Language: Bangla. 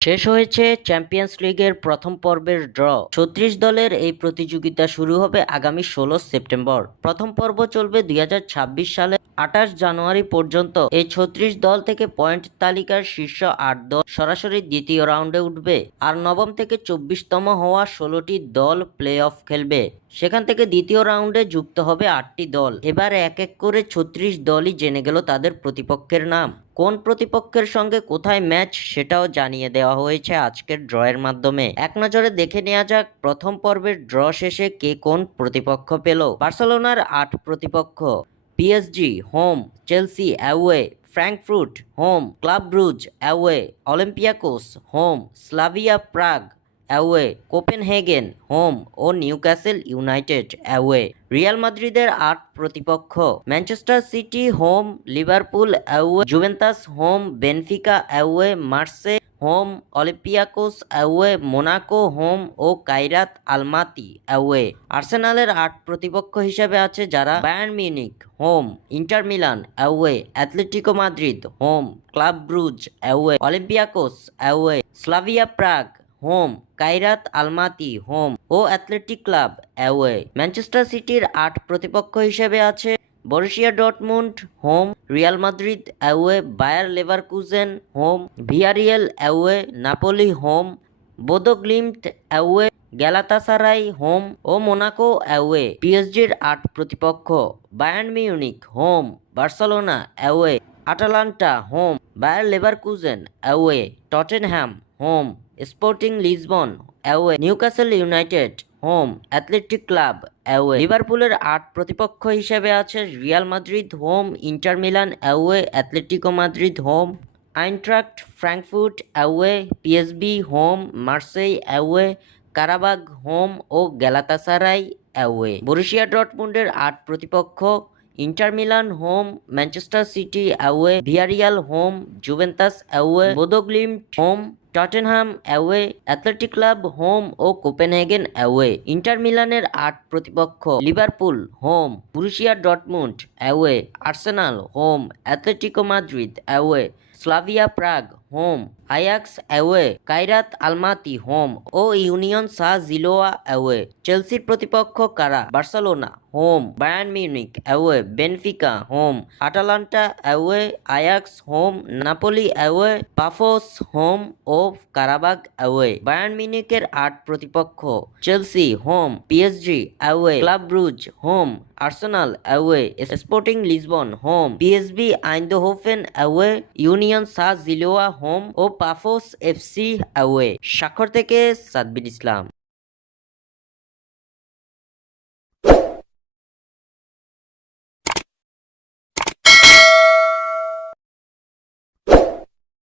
শেষ হয়েছে চ্যাম্পিয়ন্স লিগের প্রথম পর্বের ড্র। ছত্রিশ দলের এই প্রতিযোগিতা শুরু হবে আগামী ষোলো সেপ্টেম্বর। প্রথম পর্ব চলবে দুই সালে আঠাশ জানুয়ারি পর্যন্ত। এই ছত্রিশ দল থেকে পয়েন্ট তালিকার শীর্ষ আট দল সরাসরি দ্বিতীয় রাউন্ডে উঠবে আর নবম থেকে চব্বিশতম হওয়া ষোলোটি দল প্লে অফ খেলবে। সেখান থেকে দ্বিতীয় রাউন্ডে যুক্ত হবে আটটি দল। এবার এক এক করে ছত্রিশ দলই জেনে গেল তাদের প্রতিপক্ষের নাম। কোন প্রতিপক্ষের সঙ্গে কোথায় ম্যাচ সেটাও জানিয়ে দেওয়া হয়েছে আজকের ড্রয়ের মাধ্যমে। এক নজরে দেখে নেওয়া যাক প্রথম পর্বের ড্র শেষে কে কোন প্রতিপক্ষ পেল। বার্সেলোনার আট প্রতিপক্ষ PSG home Chelsea away Frankfurt home Club Brugge away Olympiacos home Slavia Prague away, Copenhagen, home ও নিউক্যাসেল ইউনাইটেড অ্যাওয়ে। রিয়াল মাদ্রিদের আট প্রতিপক্ষ, Manchester City, home, Liverpool away Juventus home, Benfica away, Marseille, home, Olympiacos away, Monaco, home ও কাইরাত আলমাতি অ্যাওয়ে। আর্সেনালের আট প্রতিপক্ষ হিসেবে আছে যারা Bayern Munich home, Inter Milan away, Atletico Madrid, home, Club Brugge away, Olympiacos away, Slavia Prague home Kairat Almaty, home ও অ্যাথলেটিক ক্লাব অ্যাওয়ে। ম্যানচেস্টার সিটির আট প্রতিপক্ষ হিসেবে আছে Borussia Dortmund home, Real Madrid away, Bayer Leverkusen, home, Villarreal away, Napoli, home, Bodo Glimt away, Galatasaray, home ও মোনাকো অ্যাওয়ে। পিএসজির আট প্রতিপক্ষ, Bayern Munich home, Barcelona away, Atalanta, home, Bayer Leverkusen away Tottenham home Sporting Lisbon away Newcastle United home Athletic Club away লিভারপুলের আট প্রতিপক্ষ হিসেবে আছে Real Madrid home Inter Milan away Atletico Madrid home Eintracht Frankfurt away PSV home Marseille away Qarabag home ও গ্যালাতাসারাই অ্যাওয়ে বরুশিয়া ডটমুন্ডের আট প্রতিপক্ষ Inter Milan home Manchester City away Villarreal home Juventus away Bodo Glimt home Tottenham away, Athletic Club home ও কোপেনহেগেন অ্যাওয়ে, ইন্টার মিলানের আট প্রতিপক্ষ, Liverpool home Borussia Dortmund away, Arsenal home, Atletico Madrid away, Slavia Prague home. Ajax away Kairat Almaty home ও ইউনিয়ন সা জিলোয়া অ্যাওয়ে চেলসির প্রতিপক্ষ কারা? Barcelona, home. Bayern Munich away Benfica, home. Atalanta away Ajax home. Napoli away Pafos home ও কারাবাগ অ্যাওয়ে বায়ার্ন মিউনিকের আট প্রতিপক্ষ, Chelsea, home. PSG away Club Brugge, home. Arsenal away Sporting Lisbon, home. PSV, Eindhoven away Union সা জিলোয়া হোম ও পাফোস এফসি অ্যাওয়ে স্বাক্ষর থেকে সাদবির ইসলাম।